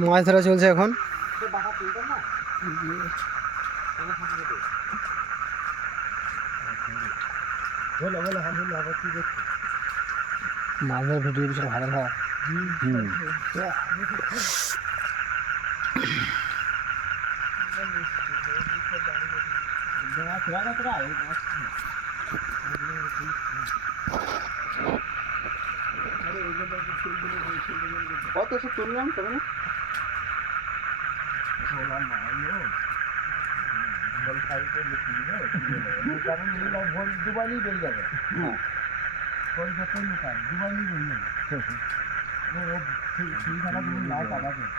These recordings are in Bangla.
মাছ ধরা চলছে এখন। মাছের ভিডিও ভীষণ ভালো হয়। কত এসে তুললাম তখন দুবাই বেরিয়ে যাবে। হ্যাঁ দুবাই বেরিয়ে যাবে।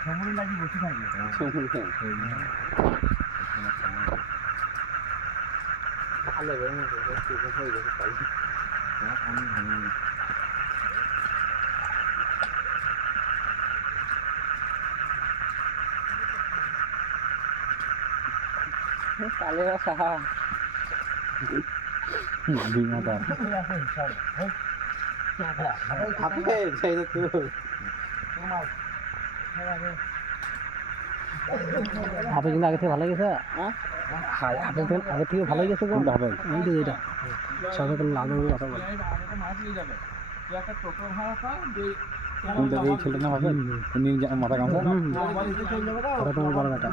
সমুদ্র লাগি বসে থাকবে। ভালো হয়ে গেছে। কালে সাহা আপনি কিন্তু আগে থেকে ভালো গেছে। আগের থেকে ভালো গেছে কোনটা হবে? এই তো এটা সবাই কোনো লাভ হবে কথা বলে। এই ছেলে না হবে মাথা গামছা ওটা তোমার বড় বেটা।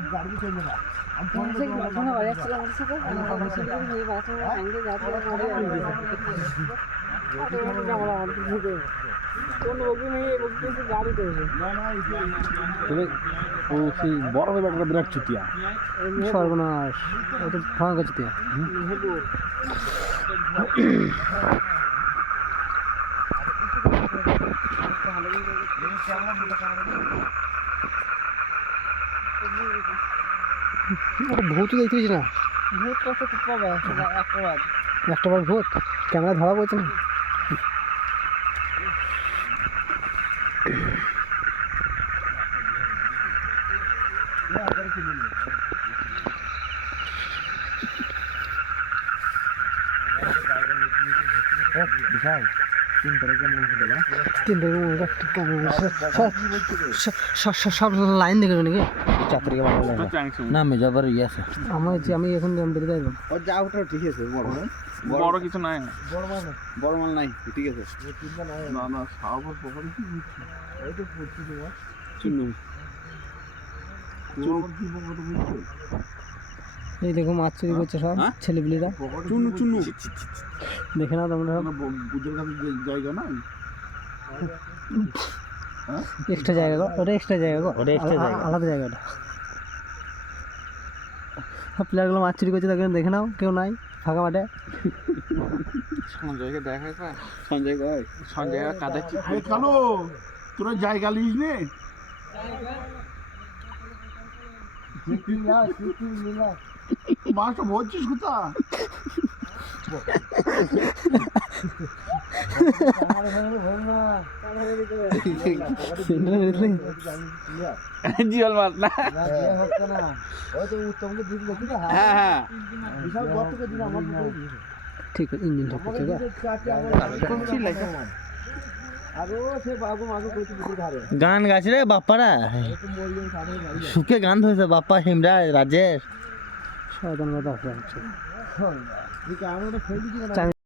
ও সেই বড় ব্যাটাটা বিরাট চুতিয়া। সর্বনাশ, ও তো ভয়ঙ্কর চুতিয়া। ভূত দেখতে পেয়েছি না। ভূত কত পাবে? একটা বার ভূত ক্যামেরা ধরা পড়ছে না। সব লাইন দেখে নাকি না মেজাবার ইয়ে আছে। আমি এখন বেরিয়ে যাবো। যা ওটা ঠিক আছে। বড় কিছু নাই, বড় মাল নাই, ঠিক আছে। না না সাগর পকড়ে কি এই দেখো মাছ চুরি করছে সব ছেলেপিলেরা। চুন্নু চুন্নু দেখে নাও তোমরা। বুঝের কাছে জায়গা নাই, এক্সট্রা জায়গা গো, ওটা এক্সট্রা জায়গা গো, ওটা extra জায়গা। আলাদা জায়গা ওটা। সব প্লেয়ারগুলো মাছ চুরি করছে, দেখে নাও কেউ নাই ফাঁকা মাঠে। সঞ্জয়কে দেখা যায়। সঞ্জয় কয় সঞ্জয় কাঁদাচ্ছি। কালো তোরা জায়গা লিস নে। মাছটা ভরছিস কোথা? জিওল মাছ না। হ্যাঁ হ্যাঁ ঠিক আছে, ইঞ্জিনটা গান গাছ রে বাপ্পারা, সুখে গান ধরেছে বাপ্পা হিমরা রাজেশ। শয়তান কথা আছে।